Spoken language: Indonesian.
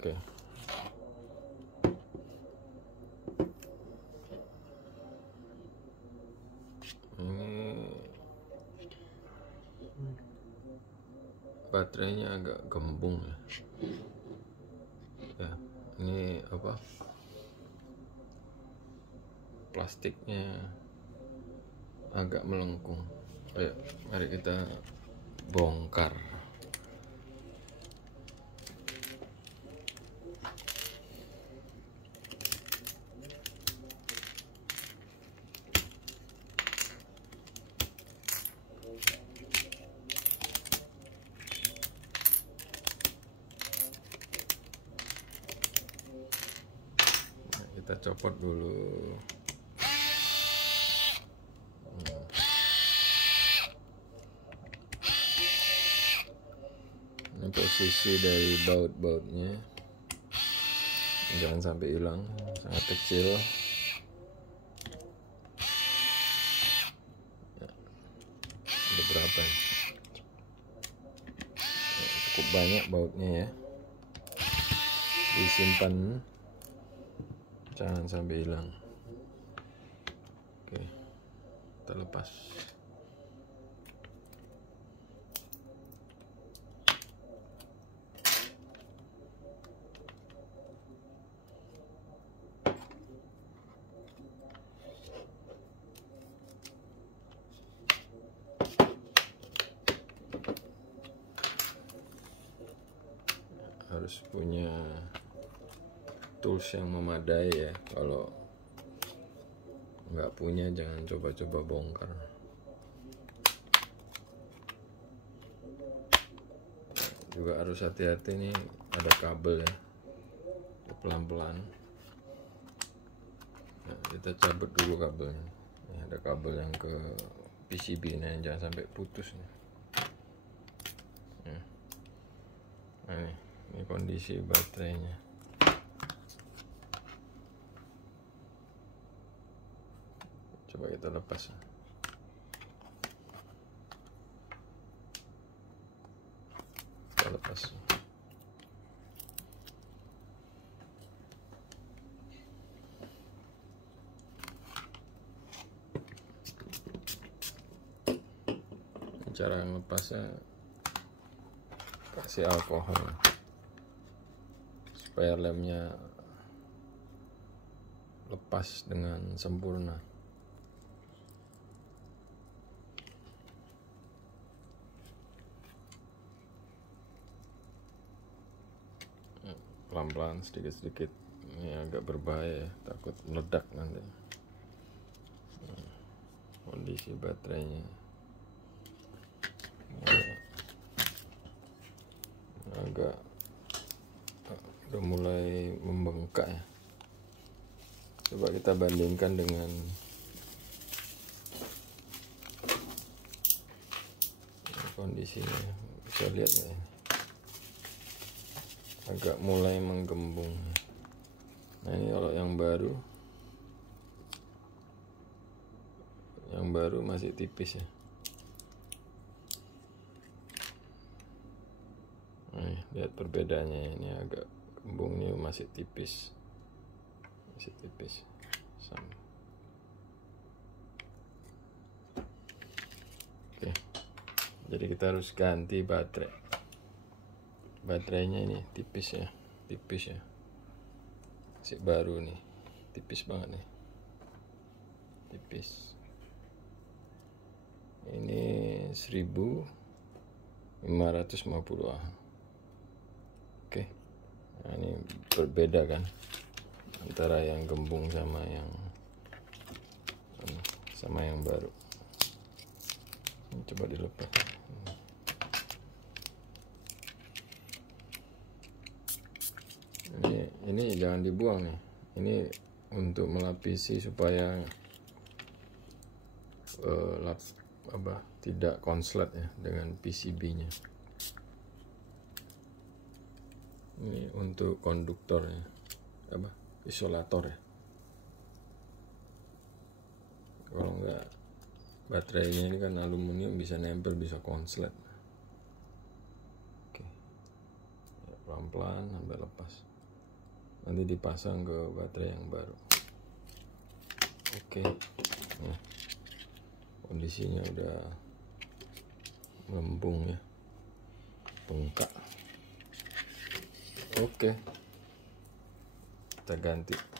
Oke. Ini baterainya agak gembung ya. Ya, ini apa? Plastiknya agak melengkung. Ayo, mari kita bongkar. Kita copot dulu. Ini posisi dari baut-bautnya, jangan sampai hilang, sangat kecil ya. Ada berapa ya? Cukup banyak bautnya ya, disimpan, jangan sampai hilang. Oke, kita lepas. Harus punya tools yang memadai ya, kalau nggak punya jangan coba-coba bongkar. Juga harus hati-hati nih, ada kabel ya, pelan-pelan. Nah, kita cabut dulu kabelnya. Ini ada kabel yang ke PCB nih, jangan sampai putus nih. Nah, ini kondisi baterainya. Coba kita lepas. Kita lepas. Cara ngelepasnya, kasih alkohol supaya lemnya lepas dengan sempurna. Pelan-pelan, sedikit-sedikit. Ini agak berbahaya ya, takut meledak nanti. Kondisi baterainya agak udah mulai membengkak ya. Coba kita bandingkan dengan kondisinya, bisa lihat ya, agak mulai menggembung. Nah, ini kalau yang baru masih tipis ya. Nah, lihat perbedaannya, ini agak gembungnya masih tipis, sama. Oke, jadi kita harus ganti baterainya. Ini tipis ya, masih baru nih, tipis banget nih, tipis. Ini 1550 Ah. Oke, nah, ini berbeda kan antara yang gembung sama yang baru. Ini coba dilepas. Ini jangan dibuang nih. Ini untuk melapisi supaya tidak konslet ya dengan PCB-nya. Ini untuk konduktornya, isolator ya. Kalau enggak, baterainya ini kan aluminium, bisa nempel, bisa konslet. Oke, pelan-pelan sampai lepas. nanti dipasang ke baterai yang baru. Oke, nah, kondisinya udah melempung ya, bengkak. Oke, kita ganti.